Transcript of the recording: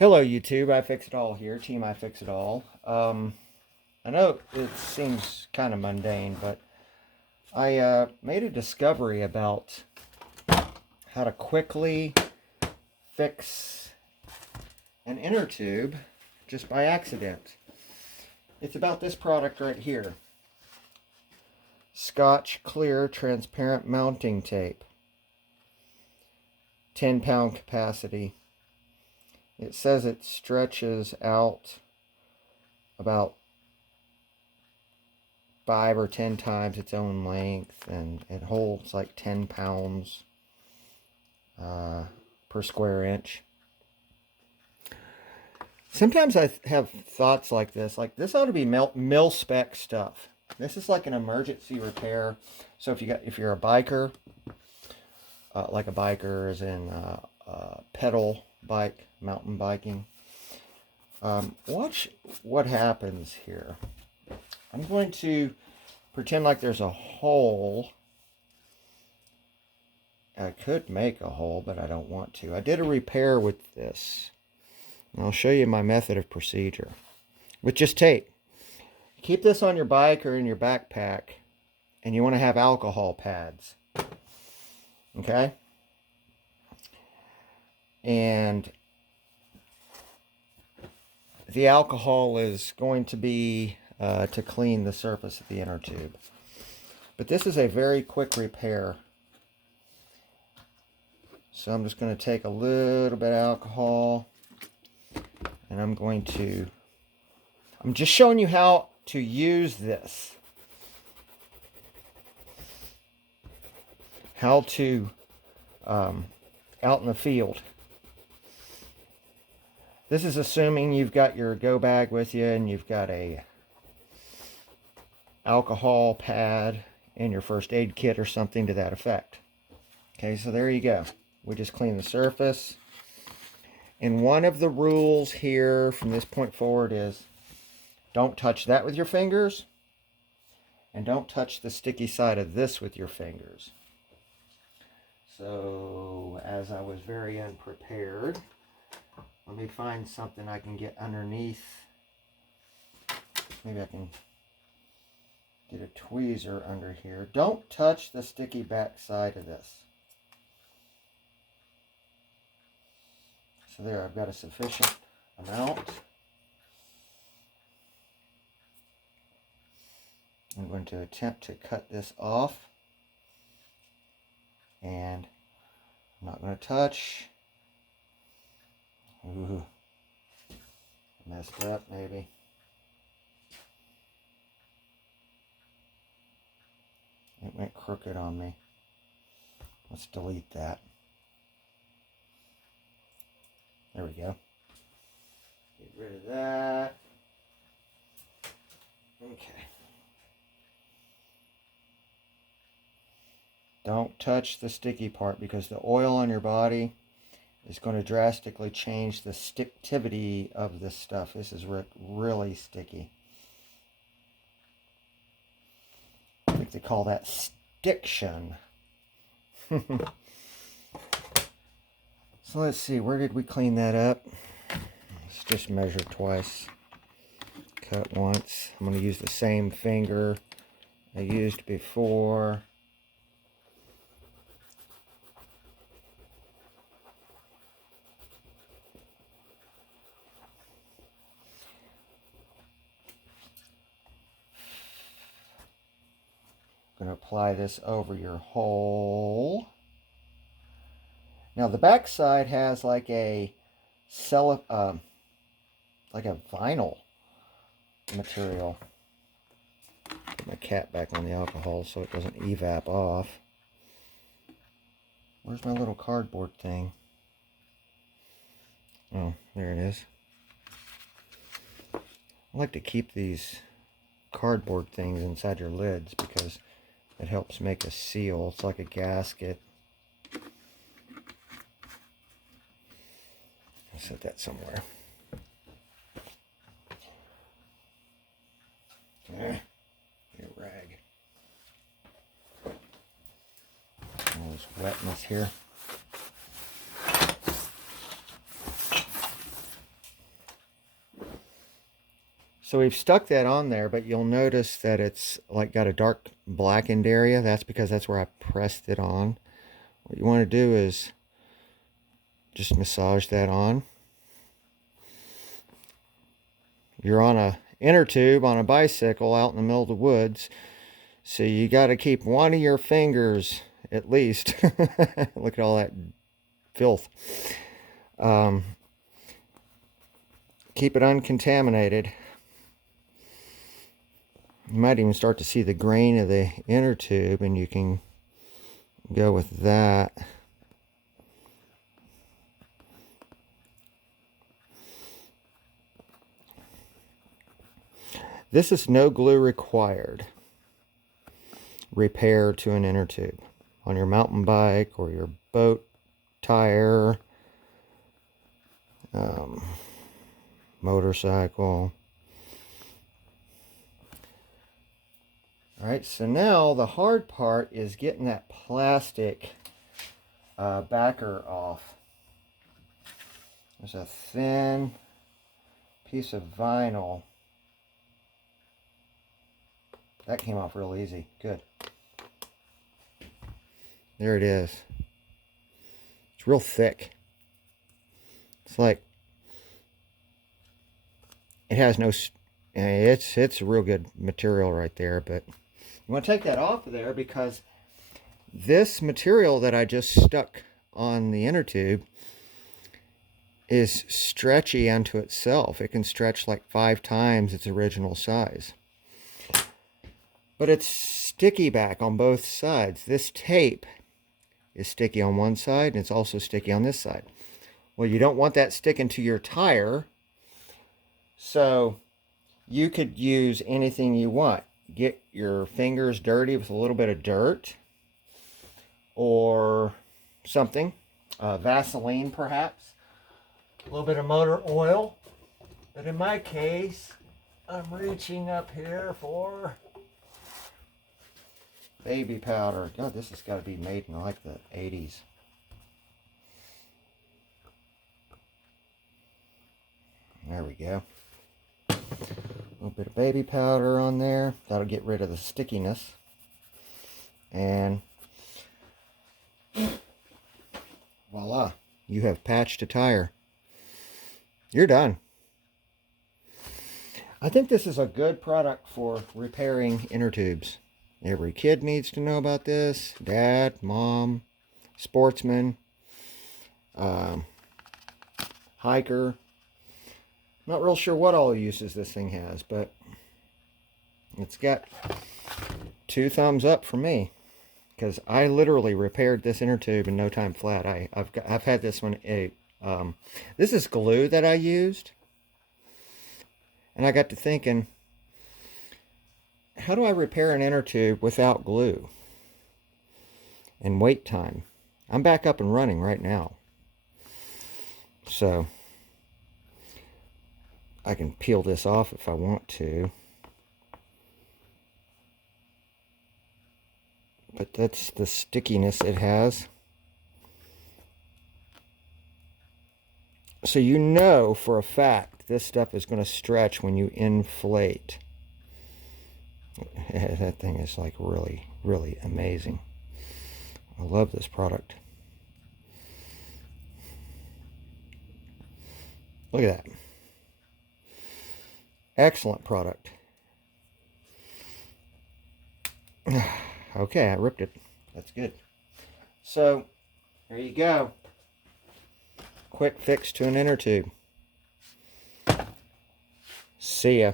Hello YouTube, I Fix It All here, Team I Fix It All. I know it seems kind of mundane, but I made a discovery about how to quickly fix an inner tube just by accident. It's about this product right here. Scotch Clear Transparent Mounting Tape. 10-pound capacity. It says it stretches out about 5 or 10 times its own length, and it holds like 10 pounds per square inch. Sometimes I have thoughts like this ought to be mil spec stuff. This is like an emergency repair. So if you're a biker, like a biker as in pedal bike, mountain biking, watch what happens here. I'm going to pretend like there's a hole. I could make a hole, but I don't want to. I did a repair with this. And I'll show you my method of procedure. With just tape. Keep this on your bike or in your backpack. And you want to have alcohol pads. Okay? And the alcohol is going to be to clean the surface of the inner tube. But this is a very quick repair. So I'm just going to take a little bit of alcohol, and I'm just showing you how to use this. How to, out in the field. This is assuming you've got your go bag with you and you've got a alcohol pad and your first aid kit or something to that effect. Okay, so there you go. We just clean the surface. And one of the rules here from this point forward is don't touch that with your fingers, and don't touch the sticky side of this with your fingers. So, as I was very unprepared, let me find something I can get underneath. Maybe I can get a tweezer under here. Don't touch the sticky back side of this. So there, I've got a sufficient amount. I'm going to attempt to cut this off. And I'm not going to touch. Ooh, messed up maybe. It went crooked on me. Let's delete that. There we go. Get rid of that. Okay. Don't touch the sticky part because the oil on your body is going to drastically change the sticktivity of this stuff. This is really sticky. I think they call that stiction. So let's see, where did we clean that up? Let's just measure twice. Cut once. I'm going to use the same finger I used before. I'm going to apply this over your hole. Now the back side has like a vinyl material. Put my cap back on the alcohol so it doesn't evap off. Where's my little cardboard thing? Oh, there it is. I like to keep these cardboard things inside your lids because it helps make a seal. It's like a gasket. I'll set that somewhere. Get a rag. All this wetness here. So we've stuck that on there, but you'll notice that it's like got a dark blackened area. That's because that's where I pressed it on. What you want to do is just massage that on. You're on a inner tube on a bicycle out in the middle of the woods, so you got to keep one of your fingers at least. Look at all that filth. Keep it uncontaminated. You might even start to see the grain of the inner tube, and you can go with that. This is no glue required. Repair to an inner tube on your mountain bike or your boat tire, motorcycle. All right, so now the hard part is getting that plastic backer off. There's a thin piece of vinyl. That came off real easy. Good. There it is. It's real thick. It's like it has no. It's a real good material right there, but you want to take that off of there because this material that I just stuck on the inner tube is stretchy unto itself. It can stretch like 5 times its original size. But it's sticky back on both sides. This tape is sticky on one side and it's also sticky on this side. Well, you don't want that sticking to your tire, so you could use anything you want. Get your fingers dirty with a little bit of dirt or something, Vaseline perhaps, a little bit of motor oil. But in my case, I'm reaching up here for baby powder. God, this has got to be made in like the 80s. There we go. A little bit of baby powder on there. That'll get rid of the stickiness. And voila, you have patched a tire. You're done. I think this is a good product for repairing inner tubes. Every kid needs to know about this. Dad, mom, sportsman, hiker. Not real sure what all uses this thing has, but it's got 2 thumbs up for me because I literally repaired this inner tube in no time flat. I've had this one. This is glue that I used, and I got to thinking, how do I repair an inner tube without glue and wait time? I'm back up and running right now, so I can peel this off if I want to. But that's the stickiness it has. So you know for a fact this stuff is going to stretch when you inflate. That thing is like really, really amazing. I love this product. Look at that. Excellent product. Okay, I ripped it. That's good. So, there you go. Quick fix to an inner tube. See ya.